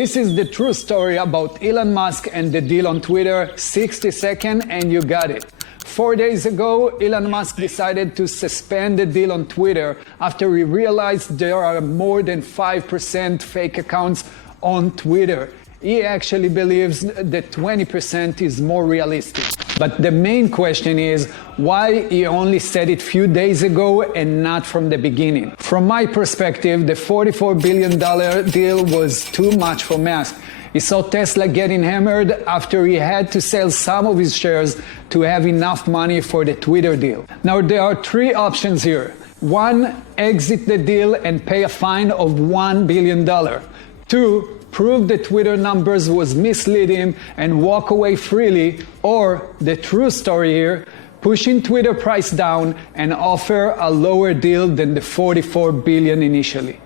This is the true story about Elon Musk and the deal on Twitter. 60 seconds and you got it. 4 days ago, Elon Musk decided to suspend the deal on Twitter after he realized there are more than 5% fake accounts on Twitter. He actually believes that 20% is more realistic. But the main question is why he only said it a few days ago and not from the beginning. From my perspective, the $44 billion deal was too much for Musk. He saw Tesla getting hammered after he had to sell some of his shares to have enough money for the Twitter deal. Now, there are 3 options here. 1, exit the deal and pay a fine of $1 billion. 2, prove the Twitter numbers was misleading and walk away freely. Or, the true story here, pushing Twitter price down and offer a lower deal than the $44 billion initially.